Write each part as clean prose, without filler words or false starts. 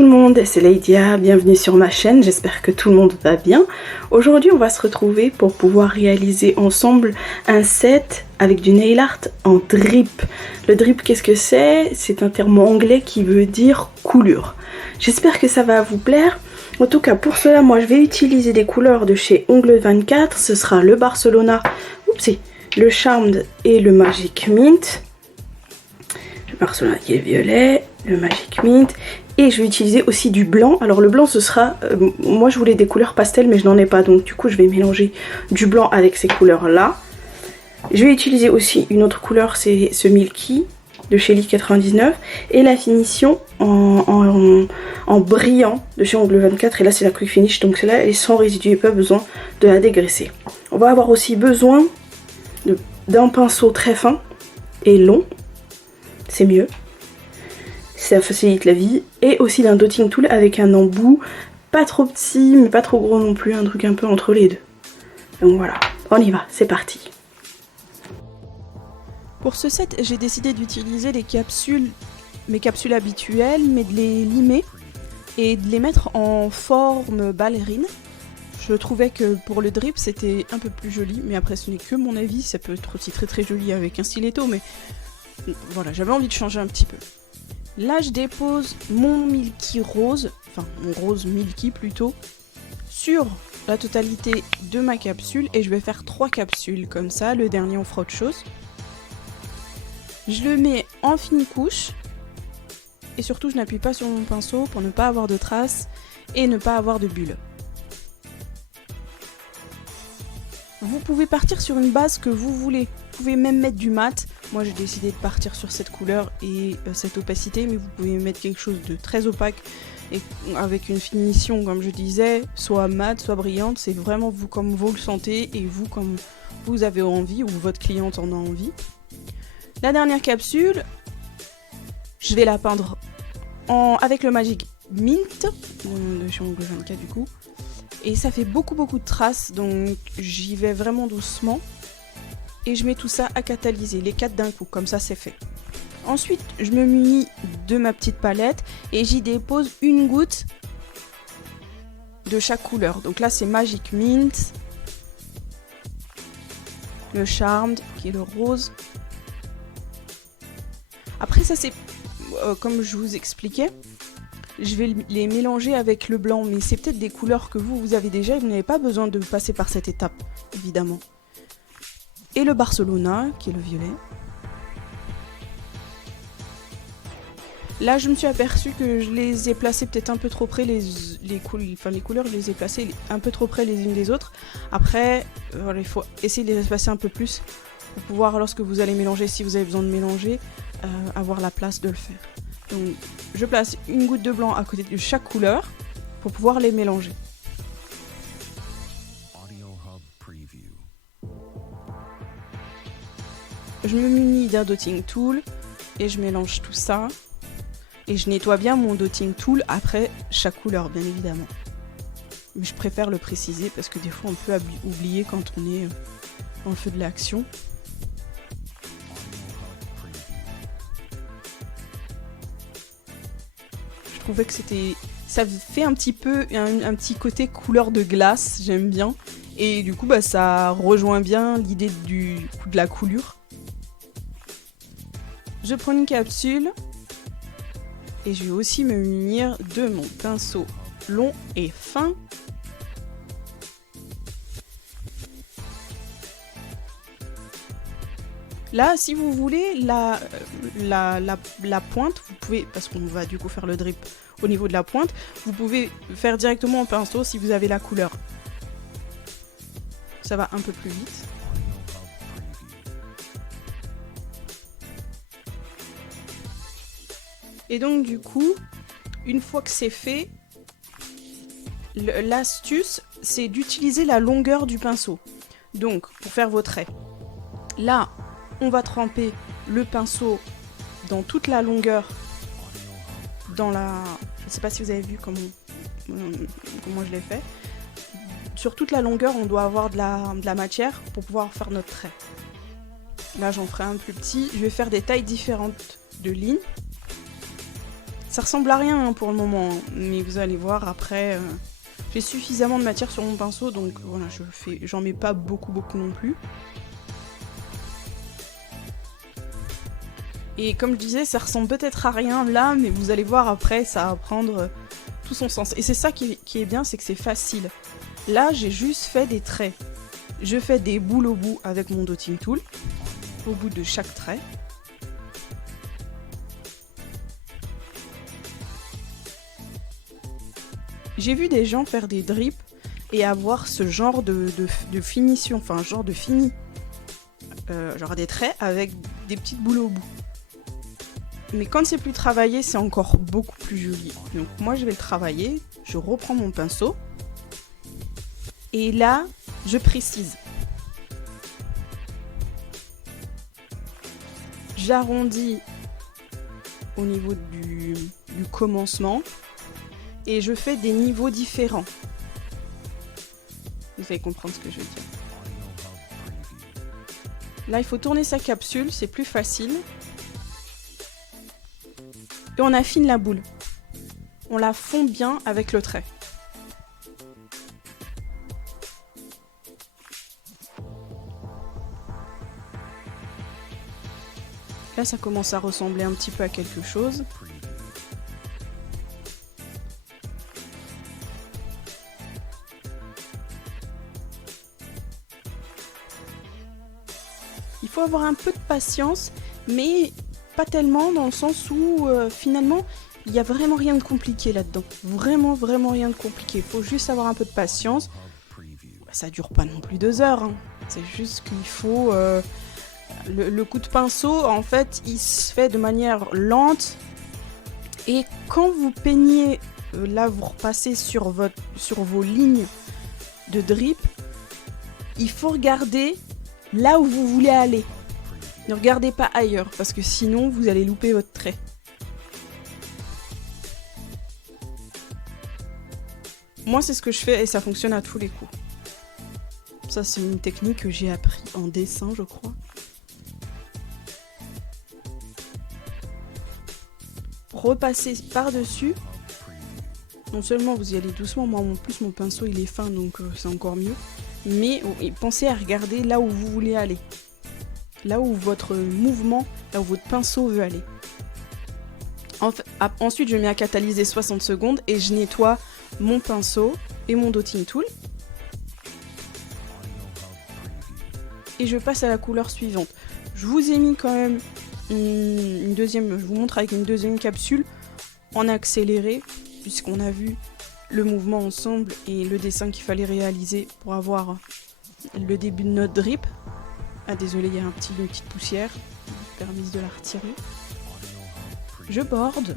tout le monde, c'est Leidia, bienvenue sur ma chaîne, j'espère que tout le monde va bien. Aujourd'hui on va se retrouver pour pouvoir réaliser ensemble un set avec du nail art en drip. Le drip, qu'est-ce que c'est? C'est un terme anglais qui veut dire coulure. J'espère que ça va vous plaire. En tout cas pour cela, moi je vais utiliser des couleurs de chez Ongle 24, ce sera le Barcelona, le Charmed et le Magic Mint. Le Barcelona qui est violet, le Magic Mint, et je vais utiliser aussi du blanc. Alors le blanc ce sera, moi je voulais des couleurs pastel mais je n'en ai pas, donc du coup je vais mélanger du blanc avec ces couleurs là. Je vais utiliser aussi une autre couleur, c'est ce Milky de chez Lee 99, et la finition en brillant de chez Ongle 24, et là c'est la Quick Finish, donc celle-là elle est sans résidus et pas besoin de la dégraisser. On va avoir aussi besoin d'un pinceau très fin et long, c'est mieux, ça facilite la vie, et aussi d'un dotting tool avec un embout pas trop petit mais pas trop gros non plus, un truc un peu entre les deux. Donc voilà, on y va, c'est parti. Pour ce set, j'ai décidé d'utiliser mes capsules habituelles, mais de les limer et de les mettre en forme ballerine. Je trouvais que pour le drip c'était un peu plus joli, mais après ce n'est que mon avis, ça peut être aussi très très joli avec un stiletto, mais voilà, j'avais envie de changer un petit peu. Là je dépose mon Milky rose, enfin mon rose Milky plutôt, sur la totalité de ma capsule, et je vais faire 3 capsules comme ça, le dernier on fera autre chose. Je le mets en fine couche, et surtout je n'appuie pas sur mon pinceau pour ne pas avoir de traces et ne pas avoir de bulles. Vous pouvez partir sur une base que vous voulez, vous pouvez même mettre du mat. Moi j'ai décidé de partir sur cette couleur et cette opacité, mais vous pouvez mettre quelque chose de très opaque et avec une finition, comme je disais, soit mat, soit brillante. C'est vraiment vous comme vous le sentez et vous comme vous avez envie, ou votre cliente en a envie. La dernière capsule, je vais la peindre avec le Magic Mint de chez Ongle 24 du coup. Et ça fait beaucoup de traces, donc j'y vais vraiment doucement. Et je mets tout ça à catalyser, les 4 d'un coup, comme ça c'est fait. Ensuite, je me munis de ma petite palette et j'y dépose une goutte de chaque couleur. Donc là c'est Magic Mint, le Charmed qui est le rose. Après ça c'est, comme je vous expliquais, je vais les mélanger avec le blanc, mais c'est peut-être des couleurs que vous avez déjà et vous n'avez pas besoin de passer par cette étape, évidemment. Et le Barcelona, qui est le violet. Là, je me suis aperçue que je les ai placés peut-être un peu trop près, les couleurs, je les ai placées un peu trop près les unes des autres. Après, voilà, il faut essayer de les espacer un peu plus pour pouvoir, lorsque vous allez mélanger, si vous avez besoin de mélanger, avoir la place de le faire. Donc, je place une goutte de blanc à côté de chaque couleur pour pouvoir les mélanger. Je me munis d'un dotting tool et je mélange tout ça. Et je nettoie bien mon dotting tool après chaque couleur, bien évidemment. Mais je préfère le préciser parce que des fois on peut oublier quand on est dans le feu de l'action. Je trouvais que ça fait un petit peu un petit côté couleur de glace, j'aime bien, et du coup ça rejoint bien l'idée de la coulure. Je prends une capsule et je vais aussi me munir de mon pinceau long et fin. Là, si vous voulez, la pointe, vous pouvez, parce qu'on va du coup faire le drip au niveau de la pointe, vous pouvez faire directement au pinceau si vous avez la couleur. Ça va un peu plus vite. Et donc du coup, une fois que c'est fait, l'astuce, c'est d'utiliser la longueur du pinceau. Donc, pour faire vos traits, là, on va tremper le pinceau dans toute la longueur, je ne sais pas si vous avez vu comment je l'ai fait. Sur toute la longueur, on doit avoir de la matière pour pouvoir faire notre trait. Là, j'en ferai un plus petit. Je vais faire des tailles différentes de lignes. Ça ressemble à rien hein, pour le moment, hein, mais vous allez voir après... J'ai suffisamment de matière sur mon pinceau, donc voilà, j'en mets pas beaucoup non plus. Et comme je disais, ça ressemble peut-être à rien là, mais vous allez voir après, ça va prendre tout son sens. Et c'est ça qui est bien, c'est que c'est facile. Là, j'ai juste fait des traits. Je fais des boules au bout avec mon dotting tool, au bout de chaque trait. J'ai vu des gens faire des drips et avoir ce genre de finition, enfin genre de fini. Genre des traits avec des petites boules au bout. Mais quand c'est plus travaillé, c'est encore beaucoup plus joli. Donc moi je vais le travailler, je reprends mon pinceau. Et là, je précise. J'arrondis au niveau du commencement. Et je fais des niveaux différents. Vous allez comprendre ce que je veux dire. Là, il faut tourner sa capsule, c'est plus facile. Et on affine la boule. On la fond bien avec le trait. Là, ça commence à ressembler un petit peu à quelque chose. Il faut avoir un peu de patience, mais pas tellement dans le sens où finalement il n'y a vraiment rien de compliqué là-dedans. Vraiment rien de compliqué. Il faut juste avoir un peu de patience. Ça dure pas non plus 2 heures. Hein. C'est juste qu'il faut... le coup de pinceau, en fait, il se fait de manière lente. Et quand vous peignez, là vous repassez sur vos lignes de drip, il faut regarder là où vous voulez aller. Ne regardez pas ailleurs, parce que sinon vous allez louper votre trait. Moi c'est ce que je fais et ça fonctionne à tous les coups. Ça c'est une technique que j'ai appris en dessin je crois. Repasser par-dessus. Non seulement vous y allez doucement, moi en plus mon pinceau il est fin donc c'est encore mieux. Mais pensez à regarder là où vous voulez aller. Là où votre mouvement, là où votre pinceau veut aller. Ensuite, je mets à catalyser 60 secondes et je nettoie mon pinceau et mon dotting tool. Et je passe à la couleur suivante. Je vous ai mis quand même une deuxième, je vous montre avec une deuxième capsule en accéléré, puisqu'on a vu le mouvement ensemble et le dessin qu'il fallait réaliser pour avoir le début de notre drip. Ah désolé, il y a une petite poussière, permise de la retirer. Je borde.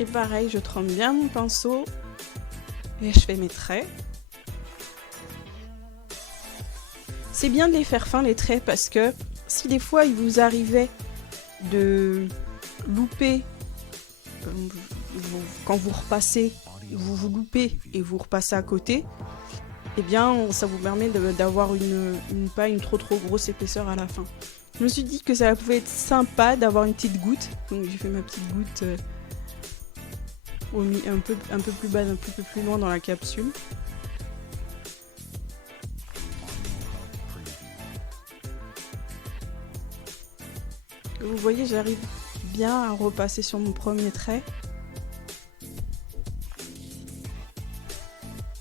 Et pareil, je trempe bien mon pinceau et je fais mes traits. C'est bien de les faire fins les traits parce que si des fois il vous arrivait de louper quand vous repassez, vous vous loupez et vous repassez à côté, eh bien ça vous permet d'avoir pas une trop grosse épaisseur à la fin. Je me suis dit que ça pouvait être sympa d'avoir une petite goutte, donc j'ai fait ma petite goutte un peu plus bas, un peu plus loin dans la capsule. Vous voyez, j'arrive bien à repasser sur mon premier trait.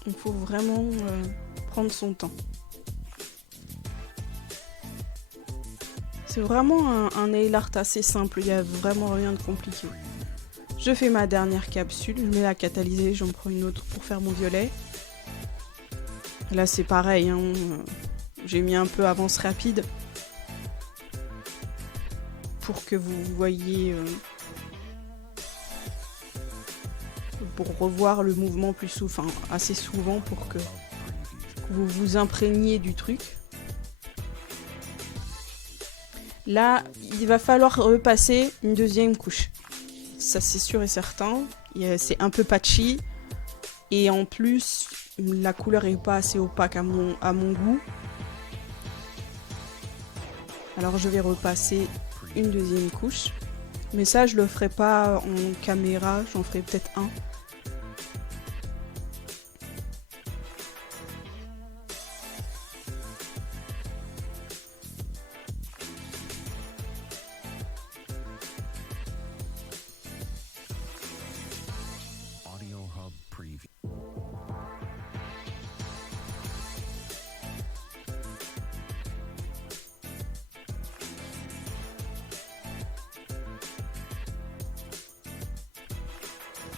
Il faut vraiment prendre son temps. C'est vraiment un nail art assez simple, il n'y a vraiment rien de compliqué. Je fais ma dernière capsule, je mets la catalysée, j'en prends une autre pour faire mon violet. Là c'est pareil, hein, j'ai mis un peu avance rapide pour que vous voyez, pour revoir le mouvement assez souvent pour que vous vous imprégniez du truc. Là, il va falloir repasser une deuxième couche. Ça, c'est sûr et certain. C'est un peu patchy. Et en plus, la couleur est pas assez opaque à mon goût. Alors, je vais repasser une deuxième couche. Mais ça, je le ferai pas en caméra, j'en ferai peut-être un.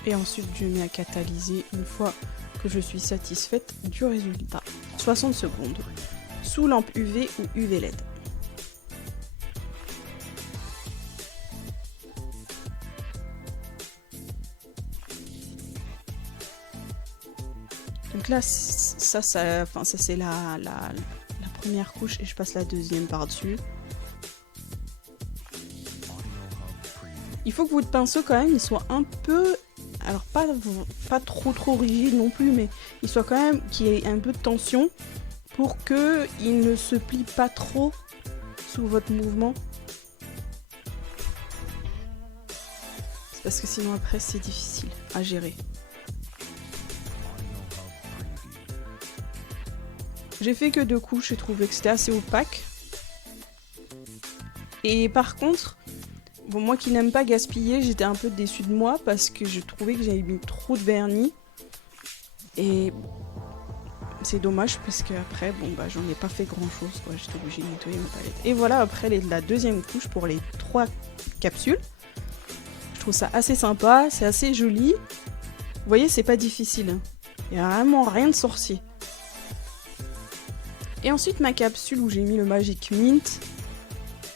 Et ensuite, je mets à catalyser une fois que je suis satisfaite du résultat. 60 secondes, sous lampe UV ou UV LED. Donc là, ça c'est la première couche et je passe la deuxième par-dessus. Il faut que votre pinceau quand même il soit un peu, alors pas trop rigide non plus, mais il soit quand même qu'il y ait un peu de tension pour que il ne se plie pas trop sous votre mouvement. C'est parce que sinon après c'est difficile à gérer. J'ai fait que 2 couches, j'ai trouvé que c'était assez opaque. Et par contre, bon, moi qui n'aime pas gaspiller, j'étais un peu déçue de moi parce que je trouvais que j'avais mis trop de vernis. Et c'est dommage parce qu'après, bon bah j'en ai pas fait grand chose, j'étais obligée de nettoyer ma palette. Et voilà, après la deuxième couche pour les 3 capsules. Je trouve ça assez sympa, c'est assez joli. Vous voyez, c'est pas difficile, hein. Il n'y a vraiment rien de sorcier. Et ensuite ma capsule où j'ai mis le Magic Mint.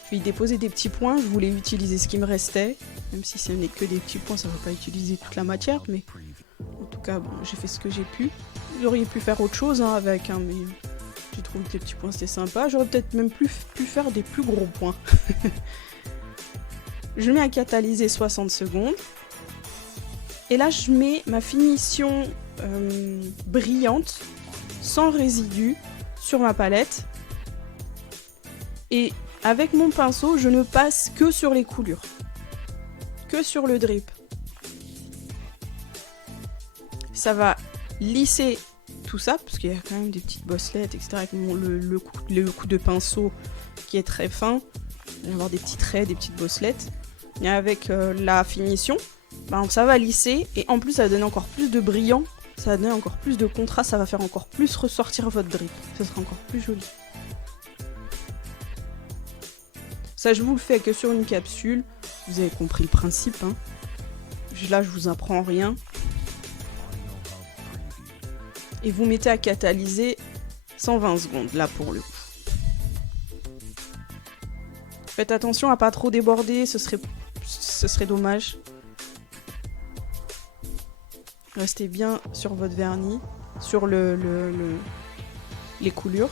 Je vais y déposer des petits points, je voulais utiliser ce qui me restait. Même si ce n'est que des petits points, ça ne va pas utiliser toute la matière, mais en tout cas, bon, j'ai fait ce que j'ai pu. J'aurais pu faire autre chose hein, avec, hein, mais j'ai trouvé que les petits points c'était sympa. J'aurais peut-être même pu faire des plus gros points. Je mets à catalyser 60 secondes. Et là, je mets ma finition brillante, sans résidus, sur ma palette. Et avec mon pinceau, je ne passe que sur les coulures. Que sur le drip. Ça va lisser tout ça, parce qu'il y a quand même des petites bosselettes, etc. Avec le coup de pinceau qui est très fin. Il va y avoir des petits traits, des petites bosselettes. Et avec la finition, ben, ça va lisser. Et en plus, ça va donner encore plus de brillant. Ça va donner encore plus de contraste. Ça va faire encore plus ressortir votre drip. Ça sera encore plus joli. Ça, je vous le fais que sur une capsule. Vous avez compris le principe. Hein. Là, je vous apprends rien. Et vous mettez à catalyser 120 secondes, là, pour le coup. Faites attention à pas trop déborder, ce serait dommage. Restez bien sur votre vernis, sur les coulures.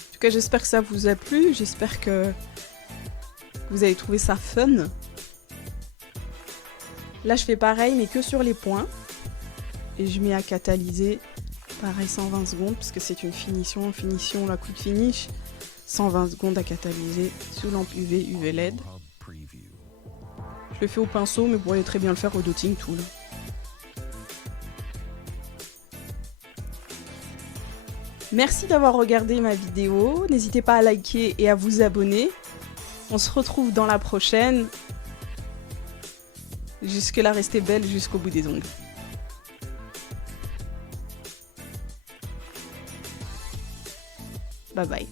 En tout cas, j'espère que ça vous a plu, j'espère que vous avez trouvé ça fun. Là, je fais pareil, mais que sur les points. Et je mets à catalyser, pareil, 120 secondes, parce que c'est une finition, la quick finish. 120 secondes à catalyser sous lampe UV, UV LED. Je le fais au pinceau, mais vous pourriez très bien le faire au dotting tool. Merci d'avoir regardé ma vidéo. N'hésitez pas à liker et à vous abonner. On se retrouve dans la prochaine. Jusque-là, restez belle jusqu'au bout des ongles. Bye bye.